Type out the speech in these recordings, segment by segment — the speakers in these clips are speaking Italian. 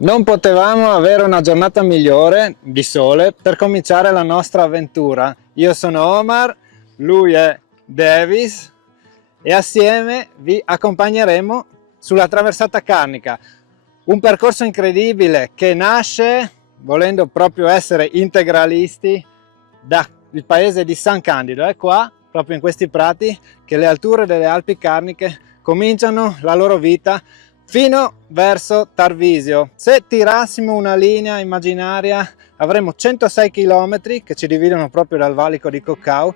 Non potevamo avere una giornata migliore di sole per cominciare la nostra avventura. Io sono Omar, lui è Davis e assieme vi accompagneremo sulla traversata carnica. Un percorso incredibile che nasce, volendo proprio essere integralisti, dal paese di San Candido. È qua, proprio in questi prati, che le alture delle Alpi Carniche cominciano la loro vita fino verso Tarvisio. Se tirassimo una linea immaginaria avremo 106 km che ci dividono proprio dal valico di Coccao.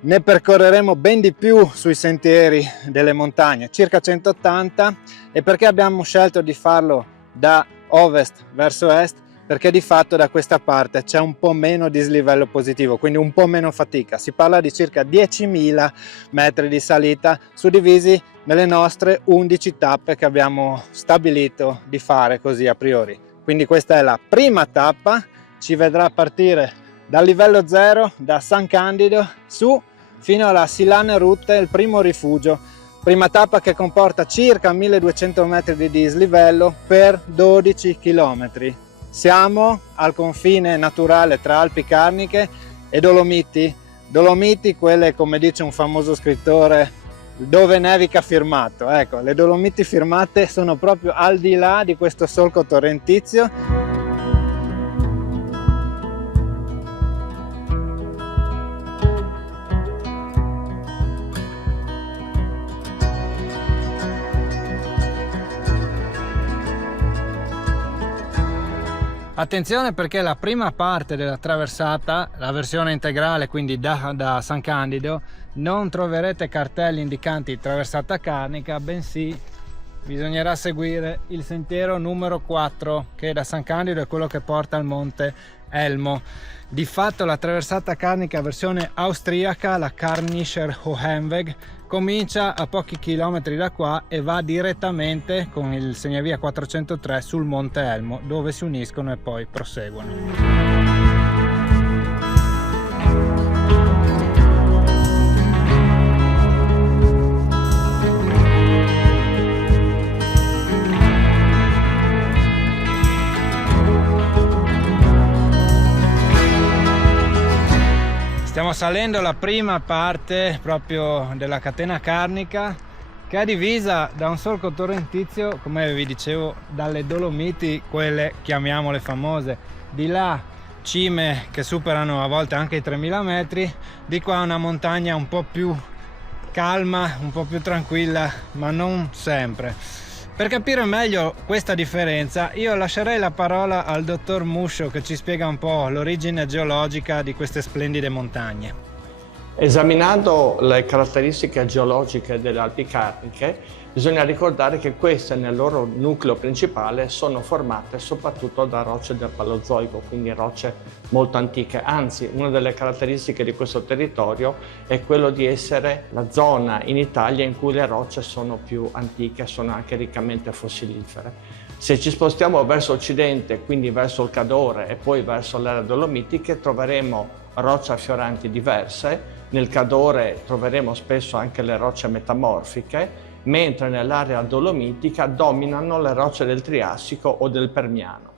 Ne percorreremo ben di più sui sentieri delle montagne, circa 180. E perché abbiamo scelto di farlo da ovest verso est? Perché di fatto da questa parte c'è un po' meno dislivello positivo, quindi un po' meno fatica. Si parla di circa 10.000 metri di salita suddivisi nelle nostre 11 tappe che abbiamo stabilito di fare così a priori. Quindi questa è la prima tappa, ci vedrà partire dal livello 0 da San Candido su fino alla Silane Route, il primo rifugio. Prima tappa che comporta circa 1200 metri di dislivello per 12 km. Siamo al confine naturale tra Alpi Carniche e Dolomiti. Dolomiti, quelle, come dice un famoso scrittore, dove nevica firmato. Ecco, le Dolomiti firmate sono proprio al di là di questo solco torrentizio. Attenzione, perché la prima parte della traversata, la versione integrale, quindi da San Candido, non troverete cartelli indicanti traversata carnica, bensì bisognerà seguire il sentiero numero 4 che da San Candido è quello che porta al monte Elmo. Di fatto la traversata carnica versione austriaca, la Karnischer Hohenweg, comincia a pochi chilometri da qua e va direttamente con il segnavia 403 sul monte Elmo, dove si uniscono e poi proseguono. Stiamo salendo la prima parte proprio della catena carnica, che è divisa da un solco torrentizio, come vi dicevo, dalle Dolomiti, quelle chiamiamole famose. Di là cime che superano a volte anche i 3000 metri, di qua una montagna un po' più calma, un po' più tranquilla, ma non sempre. Per capire meglio questa differenza io lascerei la parola al dottor Muscio, che ci spiega un po' l'origine geologica di queste splendide montagne. Esaminando le caratteristiche geologiche delle Alpi Carniche, bisogna ricordare che queste nel loro nucleo principale sono formate soprattutto da rocce del Paleozoico, quindi rocce molto antiche. Anzi, una delle caratteristiche di questo territorio è quello di essere la zona in Italia in cui le rocce sono più antiche, sono anche riccamente fossilifere. Se ci spostiamo verso occidente, quindi verso il Cadore e poi verso le aree dolomitiche, troveremo rocce affioranti diverse. Nel Cadore troveremo spesso anche le rocce metamorfiche, mentre nell'area dolomitica dominano le rocce del Triassico o del Permiano,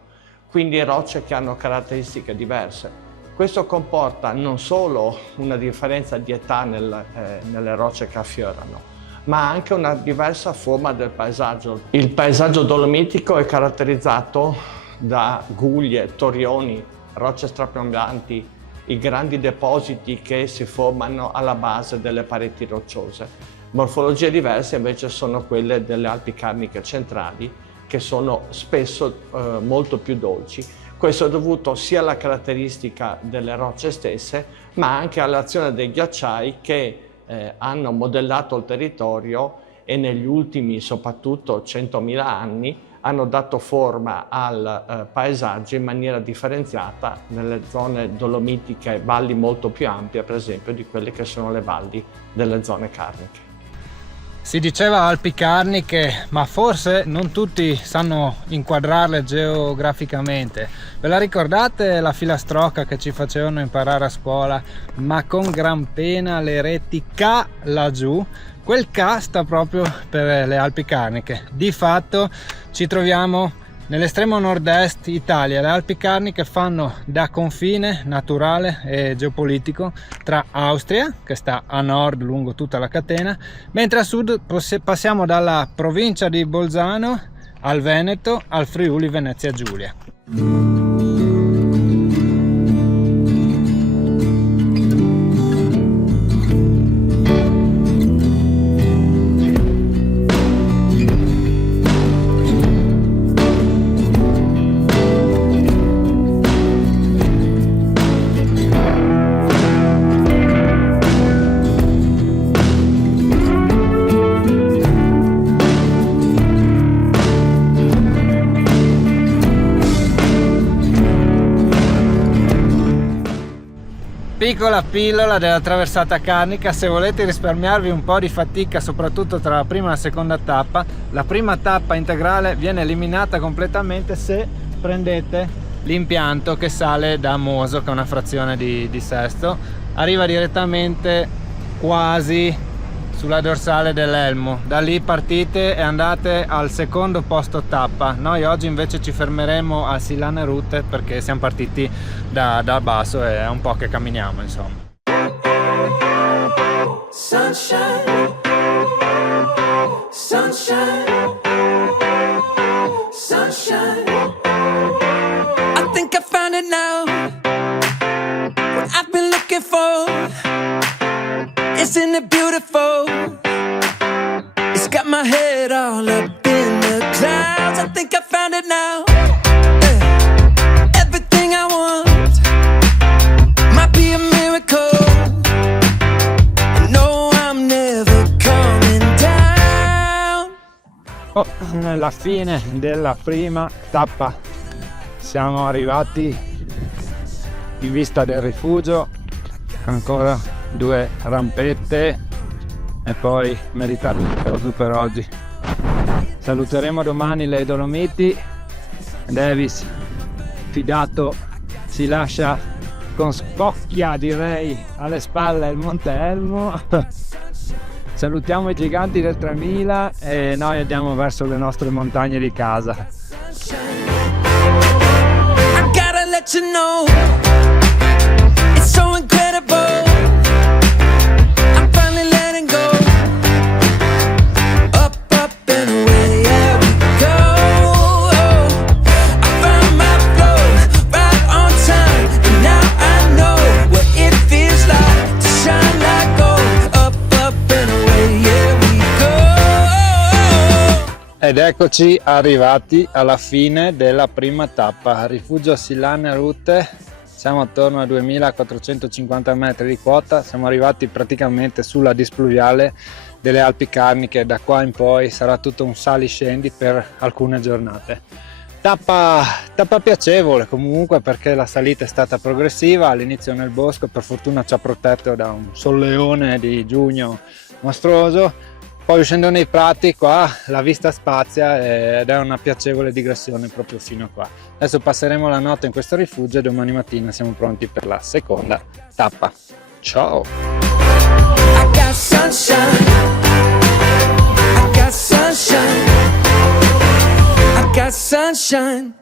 quindi rocce che hanno caratteristiche diverse. Questo comporta non solo una differenza di età nelle rocce che affiorano, ma anche una diversa forma del paesaggio. Il paesaggio dolomitico è caratterizzato da guglie, torioni, rocce strapiombanti, i grandi depositi che si formano alla base delle pareti rocciose. Morfologie diverse invece sono quelle delle Alpi Carniche centrali, che sono spesso molto più dolci. Questo è dovuto sia alla caratteristica delle rocce stesse, ma anche all'azione dei ghiacciai che hanno modellato il territorio e negli ultimi soprattutto 100.000 anni hanno dato forma al paesaggio in maniera differenziata nelle zone dolomitiche, valli molto più ampie per esempio di quelle che sono le valli delle zone carniche. Si diceva Alpi Carniche, ma forse non tutti sanno inquadrarle geograficamente. Ve la ricordate la filastrocca che ci facevano imparare a scuola? Ma con gran pena le reti K laggiù. Quel K sta proprio per le Alpi Carniche. Di fatto ci troviamo nell'estremo nord-est Italia. Le Alpi Carniche fanno da confine naturale e geopolitico tra Austria, che sta a nord lungo tutta la catena, mentre a sud passiamo dalla provincia di Bolzano al Veneto al Friuli Venezia Giulia. Piccola pillola della traversata carnica: se volete risparmiarvi un po' di fatica soprattutto tra la prima e la seconda tappa, la prima tappa integrale viene eliminata completamente se prendete l'impianto che sale da Moso, che è una frazione di Sesto, arriva direttamente quasi sulla dorsale dell'Elmo. Da lì partite e andate al secondo posto tappa. Noi oggi invece ci fermeremo a Silane Route perché siamo partiti da basso e è un po' che camminiamo, insomma. Sunshine, sunshine, sunshine. I think I found it now. What I've been looking for. Isn't it beautiful? It's got my head all up in the clouds. I think I found it now. Everything I want might be a miracle. No, I'm never coming down. Oh, nella fine della prima tappa siamo arrivati in vista del rifugio. Ancora 2 rampette e poi meritato per oggi. Saluteremo domani le Dolomiti. Davis, fidato, si lascia con spocchia, direi, alle spalle il Monte Elmo. Salutiamo i giganti del 3000 e noi andiamo verso le nostre montagne di casa. I gotta let you know, it's so incredible. Ed eccoci arrivati alla fine della prima tappa, rifugio Silane Route. Siamo attorno a 2450 metri di quota, siamo arrivati praticamente sulla displuviale delle Alpi Carniche. Da qua in poi sarà tutto un sali-scendi per alcune giornate. Tappa piacevole comunque, perché la salita è stata progressiva, all'inizio nel bosco, per fortuna ci ha protetto da un solleone di giugno mostruoso. Poi uscendo nei prati qua la vista spazia ed è una piacevole digressione proprio fino a qua. Adesso passeremo la notte in questo rifugio e domani mattina siamo pronti per la seconda tappa. Ciao! I got sunshine. I got sunshine. I got sunshine.